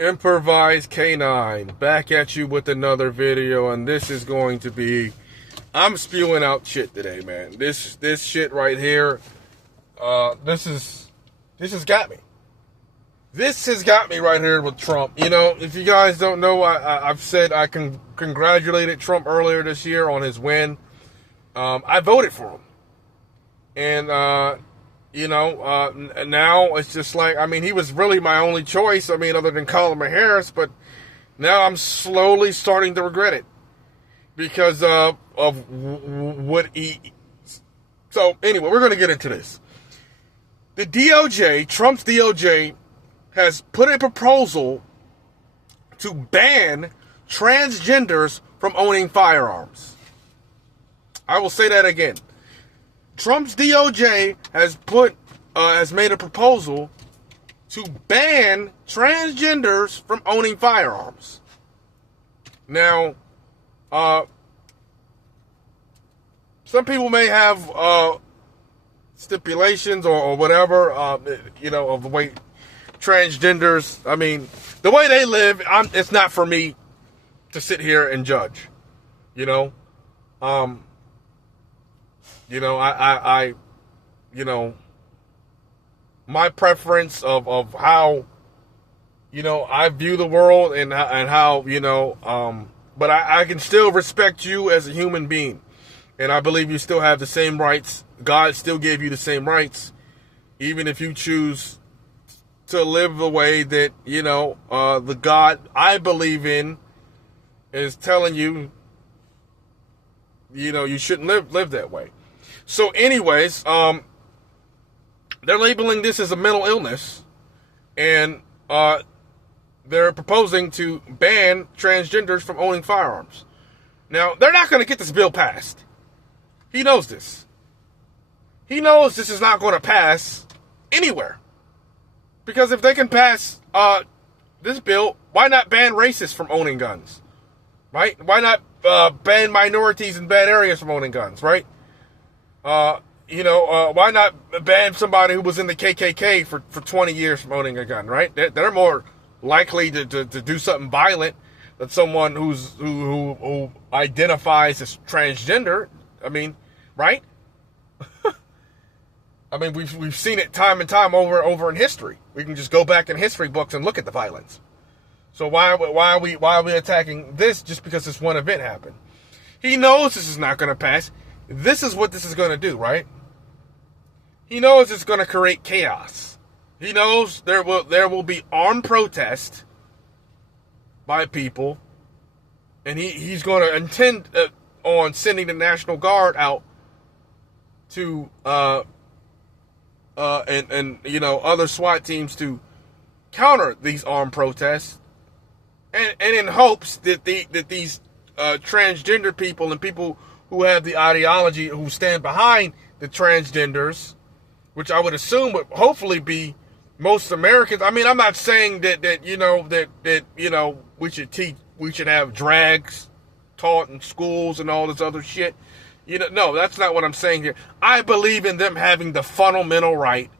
Improvised K9 back at you with another video, and this is going to be, I'm spewing out shit today, man. This shit right here, this has got me. This has got me right here with Trump. You know, if you guys don't know, I've said I congratulated Trump earlier this year on his win. I voted for him, and now it's just like, I mean, he was really my only choice, I mean, other than Kamala Harris, but now I'm slowly starting to regret it because of what he... So, anyway, we're going to get into this. The DOJ, Trump's DOJ, has put a proposal to ban transgenders from owning firearms. I will say that again. Trump's DOJ has made a proposal to ban transgenders from owning firearms. Now, some people may have stipulations or whatever, of the way transgenders, I mean, the way they live, it's not for me to sit here and judge, my preference of how, I view the world and how, but I can still respect you as a human being. And I believe you still have the same rights. God still gave you the same rights, even if you choose to live the way that, the God I believe in is telling you, you shouldn't live that way. So anyways, they're labeling this as a mental illness, and they're proposing to ban transgenders from owning firearms. Now, they're not going to get this bill passed. He knows this. He knows this is not going to pass anywhere. Because if they can pass this bill, why not ban racists from owning guns? Right? Why not ban minorities in bad areas from owning guns, right? Why not ban somebody who was in the KKK for 20 years from owning a gun, right? They're more likely to do something violent than someone who identifies as transgender. I mean, right? I mean, we've seen it time and time over in history. We can just go back in history books and look at the violence. So why are we attacking this just because this one event happened? He knows this is not going to pass. This is what this is going to do, right? He knows it's going to create chaos. He knows there will be armed protest by people, and he's going to intend on sending the National Guard out to other SWAT teams to counter these armed protests, and in hopes that these transgender people and people who have the ideology, who stand behind the transgenders, which I would assume would hopefully be most Americans. I mean, I'm not saying that we should have drags taught in schools and all this other shit. No, that's not what I'm saying here. I believe in them having the fundamental right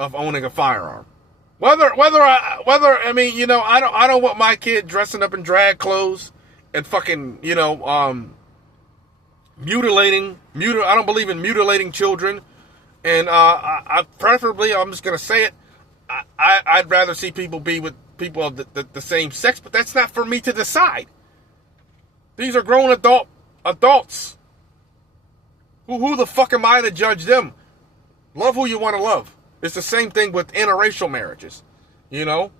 of owning a firearm. I don't want my kid dressing up in drag clothes and fucking, mutilating. I don't believe in mutilating children. And I preferably, I'm just gonna say it, I'd rather see people be with people of the same sex, but that's not for me to decide. These are grown adults. Who the fuck am I to judge them? Love who you want to love. It's the same thing with interracial marriages. Who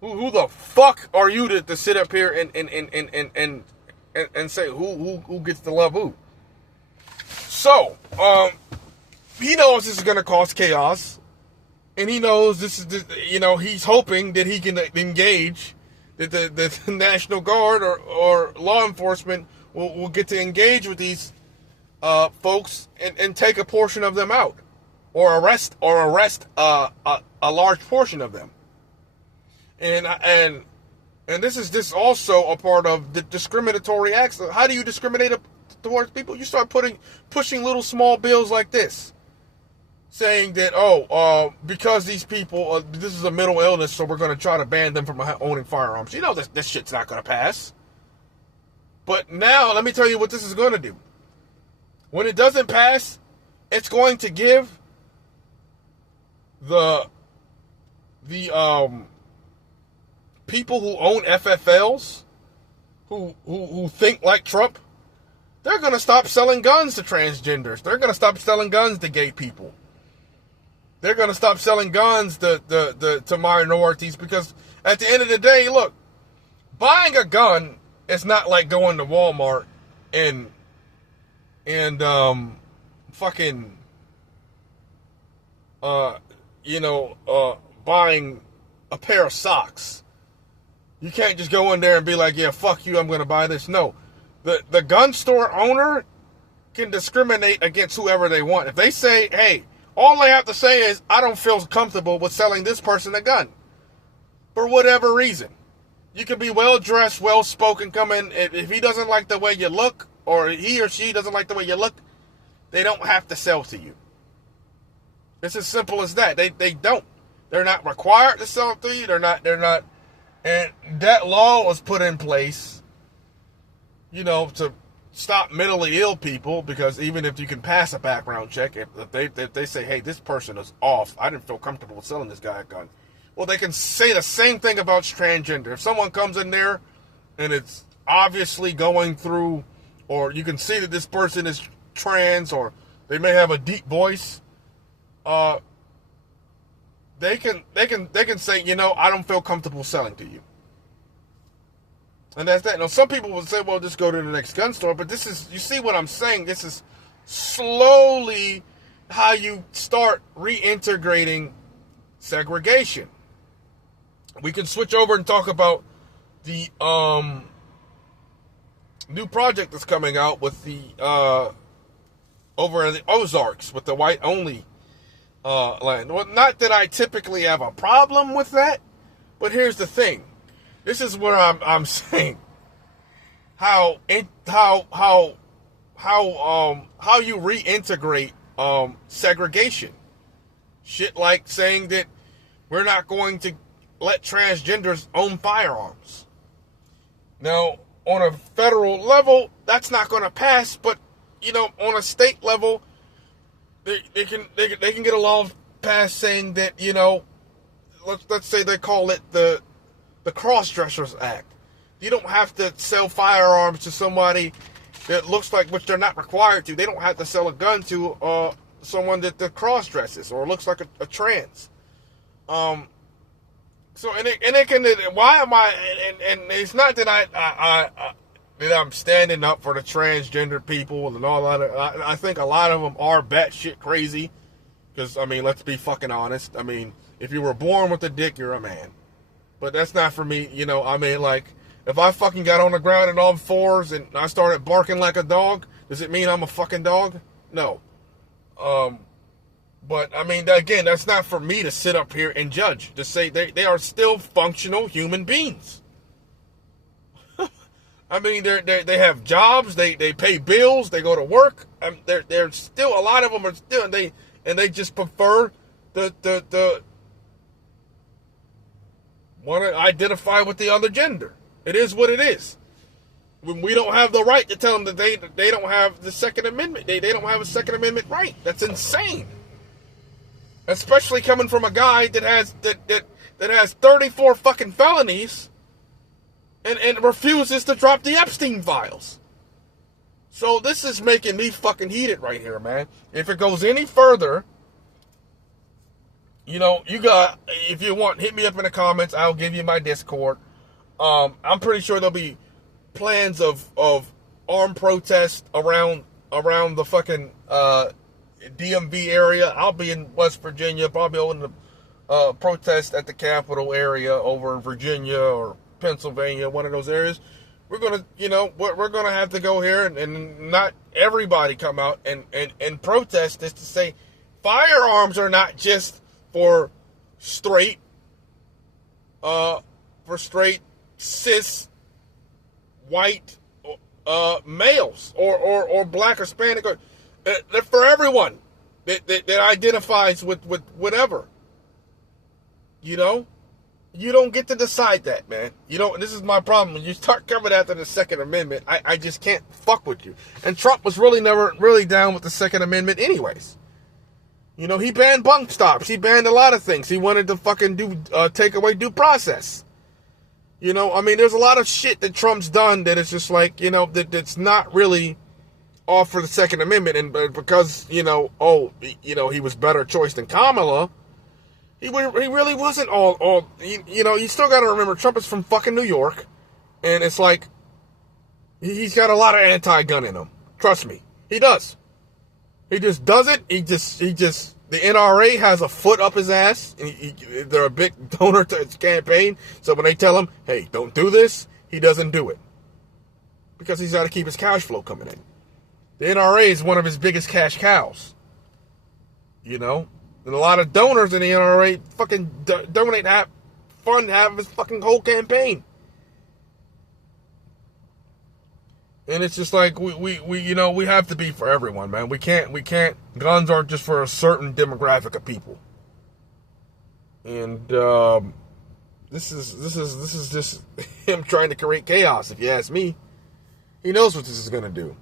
the fuck are you to sit up here and say who gets to love who? So, he knows this is going to cause chaos, and he knows this is, he's hoping that he can engage, that the National Guard or law enforcement will get to engage with these folks and take a portion of them out, or arrest a large portion of them. And this is also a part of the discriminatory acts. How do you discriminate towards people? You start pushing little small bills like this. saying that, because these people, this is a mental illness, so we're going to try to ban them from owning firearms. You know this shit's not going to pass. But now, let me tell you what this is going to do. When it doesn't pass, it's going to give the people who own FFLs, who think like Trump, they're going to stop selling guns to transgenders. They're going to stop selling guns to gay people. They're going to stop selling guns to minorities, because at the end of the day, look, buying a gun is not like going to Walmart and fucking buying a pair of socks. You can't just go in there and be like, yeah, fuck you, I'm going to buy this. No. The gun store owner can discriminate against whoever they want. If they say, hey, all they have to say is, I don't feel comfortable with selling this person a gun. For whatever reason. You can be well-dressed, well-spoken, come in. If he doesn't like the way you look, or he or she doesn't like the way you look, they don't have to sell to you. It's as simple as that. They don't. They're not required to sell to you. They're not. And that law was put in place, to stop mentally ill people, because even if you can pass a background check, if they say, hey, this person is off, I didn't feel comfortable with selling this guy a gun. Well, they can say the same thing about transgender. If someone comes in there and it's obviously going through, or you can see that this person is trans, or they may have a deep voice, they can say, I don't feel comfortable selling to you. And that's that. Now, some people will say, well, just go to the next gun store. But this is, you see what I'm saying? This is slowly how you start reintegrating segregation. We can switch over and talk about the new project that's coming out with the over in the Ozarks with the white-only land. Well, not that I typically have a problem with that, but here's the thing. This is where I'm saying how you reintegrate segregation. Shit like saying that we're not going to let transgenders own firearms. Now, on a federal level, that's not going to pass, but on a state level, they can get a law passed saying that, let's say they call it the Cross-Dressers Act. You don't have to sell firearms to somebody that looks like, which they're not required to. They don't have to sell a gun to someone that cross-dresses or looks like a trans. So it can. Why am I? And it's not that that I'm standing up for the transgender people and all that. I think a lot of them are batshit crazy. Because let's be fucking honest. If you were born with a dick, you're a man. But that's not for me, if I fucking got on the ground and all fours and I started barking like a dog, does it mean I'm a fucking dog? No. But, again, that's not for me to sit up here and judge. To say they are still functional human beings. They have jobs, they pay bills, they go to work. They're still, a lot of them are still, and they just prefer the want to identify with the other gender. It is what it is. When we don't have the right to tell them that they don't have the Second Amendment. They don't have a Second Amendment right. That's insane. Especially coming from a guy that has 34 fucking felonies and refuses to drop the Epstein files. So this is making me fucking heated right here, man. If it goes any further, if you want, hit me up in the comments. I'll give you my Discord. I'm pretty sure there'll be plans of armed protests around the fucking DMV area. I'll be in West Virginia, probably over the protest at the Capitol area over in Virginia or Pennsylvania, one of those areas. We're gonna, we're gonna have to go here and not everybody come out and protest this to say firearms are not just for straight cis white males or black or Hispanic. They're for everyone. that identifies with whatever. You know? You don't get to decide that, man. You don't. This is my problem. When you start coming after the Second Amendment, I just can't fuck with you. And Trump was really never really down with the Second Amendment anyways. You know, he banned bunk stops. He banned a lot of things. He wanted to fucking take away due process. You know, I mean, there's a lot of shit that Trump's done that is just like, you know, that's not really all for the Second Amendment. And because, you know, he was better choice than Kamala, he really wasn't all you know, you still got to remember Trump is from fucking New York. And it's like, he's got a lot of anti-gun in him. Trust me. He does. He just does it. The NRA has a foot up his ass. They're a big donor to his campaign. So when they tell him, hey, don't do this, he doesn't do it. Because he's got to keep his cash flow coming in. The NRA is one of his biggest cash cows. You know? And a lot of donors in the NRA fucking donate fund half of his fucking whole campaign. And it's just like we you know, we have to be for everyone, man. We can't guns aren't just for a certain demographic of people. And this is just him trying to create chaos, if you ask me. He knows what this is gonna do.